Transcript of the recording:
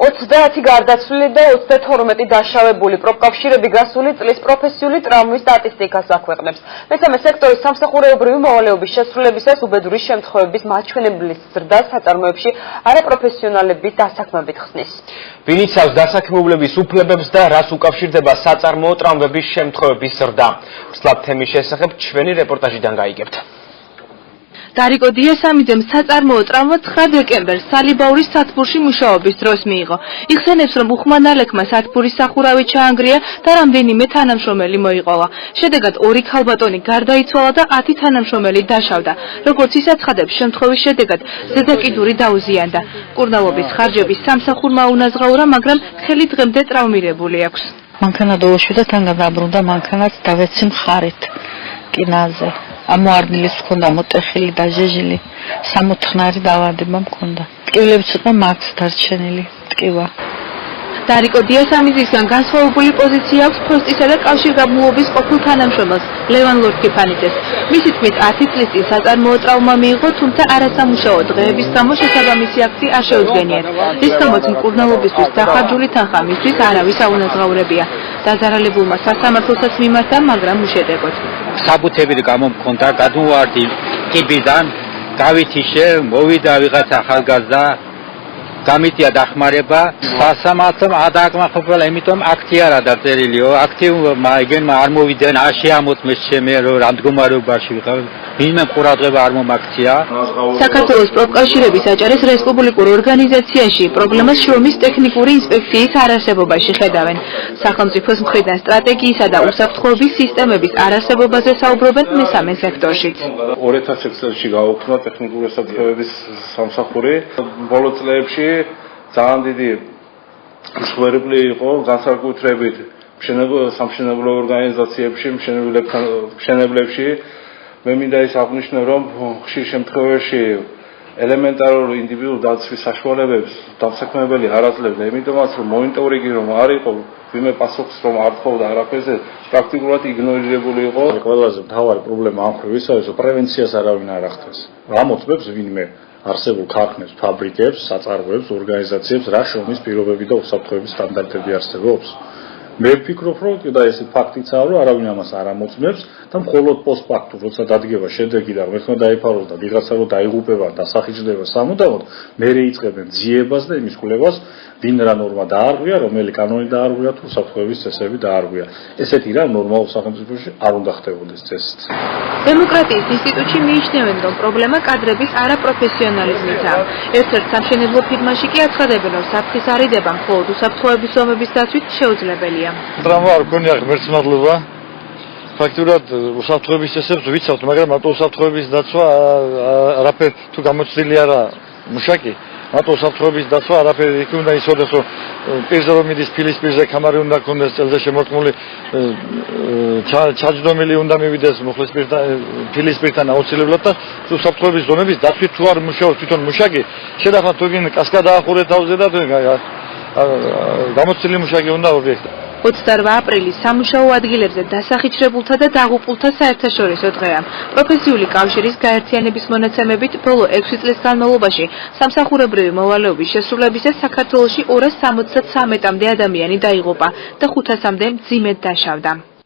30 გარდაცვლილი და 32 დაშავებული პროფკავშირები გასული წლის პროფესიული ტრავმის სტატისტიკას აქვეყნებს. მესამე სექტორის სამსახურეობრივი მოვალეობის შესრულებისას უბედური შემთხვევების მაჩვენებლის ზრდას საწარმოებში არაპროფესიონალების დასაქმებით ხსნის. ვინიცავს დასაქმებულების უფლებებს და რას უკავშირდება საწარმოო ტრავმების შემთხვევების ზრდა. მსგავ თემის შესახებ ჩვენი რეპორტაჟიდან გაიგებთ. დარიკო დიასამიძემ საწარმოო ტრავმა 9 დეკემბერს სალიბაურის სათბურში მუშაობის დროს მიიღო. იხსენებს, რომ უხმანალექმა სათბურის სახურავი ჩაანგრია და რამდენიმე თანამშრომელი მოიყოლა. შედეგად 2 ქალბატონი გარდაიცვალა და 10 თანამშრომელი დაშავდა. როგორც ის აცხადებს, შემთხვევის შედეგად ზედაკიდური დაუზიანდა. მკურნალობის ხარჯების სამსახურმა უნაზღაურა, მაგრამ ხელი დღემდე ტრავმირებული აქვს. მანქანა დაუშვიდა, თანგან დაბრუნდა მანქანაც დავეცი მხარით კინაზე. ამოარნილის მქონდა მოტეხილი და ჟეჟილი, 60 დავადება მქონდა. ტკივილები ცოტა მაქვს დარჩენილი ტკივა. დარიკო დიასამიძისგან განსხვავებული პოზიცია აქვს ფოსტისა და კავშირგაბმულობის ყოფილ თანამშრომელს ლევან ლორთქიფანიძეს. მისი თქმით 10 წლის წინ საწარმოო ტრავმა მიიღო, თუმცა არასამუშაო დღეების გამო შესაბამისი აქტი არ შეუძგენიათ. რის გამოც მკურნალობისთვის დახარჯული თანხა მისთვის არავის აუნაზღაურებია. დაზარალებულმა სასამართლოსაც მიმართა, მაგრამ უშედეგოდ. საბუთები გამომქონდა, გადმოვარდი კიბიდან, გავითიშე, მოვიდა ვიღაც ახალგაზრდა, გამიტია დახმარება, სასამართლომ ადაკმაყოფილა, იმიტომ აქტი არ დაწერილიო, აქტი ეგენმა არ მოვიდნენ, არ შეამოწმეს ჩემი რომ რა მდგომარეობაში ვიყავ, ვინმე ყურადღება არ მომაქცია. საქართველოს პროფკავშირების აჭარის რესპუბლიკურ ორგანიზაციაში პრობლემას შრომის ტექნიკური ინსპექციის არარსებობაში ხედავენ. სახელმწიფოს მხრიდან სტრატეგიისა და უსაფრთხოების სისტემების არარსებობაზე საუბრობენ მესამე სექტორშიც. 2000 წელს გაუქმნა ტექნიკური უსაფრთხოების სამსახური. ბოლო წლებში ძალიან დიდი მსხვერპლი იყო განსაკუთრებით სამშენებლო ორგანიზაციებში, მშენებლებში. მე მინდა ის აღნიშნო, რომ ხშირ შემთხვევაში ელემენტარულ ინდივიდუალურ დაცვის საშუალებებს დამსაქმებელი არ აძლევდა, იმიტომაც რომ მონიტორინგი რომ არ იყო, ვინმე პასუხს რომ არ თხოვდა არაფერზე, პრაქტიკულად იგნორირებული იყო. ყველაზე მთავარი პრობლემა ამ მხრივ ისაა, რომ პრევენციას არავინ არ ახდენს. რა მოწმებს ვინმე არსებულ ქარხნებს, ფაბრიკებს, საწარმოებს, ორგანიზაციებს, რა შრომის პირობები და უსაფრთხოების სტანდარტები არსებობს. მე ვფიქრობ, რომ და ეს ფაქტიცაა, რომ არავინ ამას არ ამოწმებს და მხოლოდ პოსტფაქტუმ, როცა დადგება შედეგი და მეხმა დაიფაროს და ვიღაცა რომ დაიღუპება და სახიჭდება სამუდამოდ, მერე იწყებენ ძიებას და იმის კვლევას, ვინ რა ნორმა დაარღვია, რომელი კანონი დაარღვია თუ უსაფრთხოების წესები დაარღვია. ესეთი რა ნორმალურ სახელმწიფოში არ უნდა ხდებოდეს წესით. დემოკრატიის ინსტიტუტში მიიჩნევენ, რომ პრობლემა კადრების არაპროფესიონალიზმიცაა. ერთ-ერთ სამშენებლო ფირმაში კი აცხადებენ, რომ საფრთხის არიდება მხოლოდ უსაფრთხოების ზომების დაცვით შეუძლებელია. Travma არ გქონია ღმერთს მადლობა. ფაქტურად უსაფრთხოების წესებს ვიცავთ, მაგრამ მარტო უსაფრთხოების დაცვა არაფერ თუ გამოცდილი არა მუშაკი. მარტო უსაფრთხოების დაცვა არაფერი იქ უნდა იცოდეს, რომ პირზე რომ მიდის ფილის პირზე კამარი უნდა ქონდეს, წელზე შემორტყმული ჩაჯდომილი უნდა მივიდეს მუხლის პირთან, ფილის პირთან აუცილებლად და უსაფრთხოების ზონების დაცვით თუ არ მუშაობს თვითონ მუშაკი, შედახმათ თუ გინ კასკა დაახურეთ თავზე და გამოცდილი მუშაკი უნდა ობიექტი. 28 აპრილის სამუშაო ადგილებზე დასახიჩრებულთა და დაღუპულთა საერთაშორისო დღეა. პროფესიული კავშირის გაერთიანების მონაცემებით ბოლო 6 წლის განმავლობაში სამსახურებრივი მოვალეობის შესრულებისას საქართველოში 273-მდე ადამიანი დაიღუპა და 500-მდე მძიმედ დაშავდა.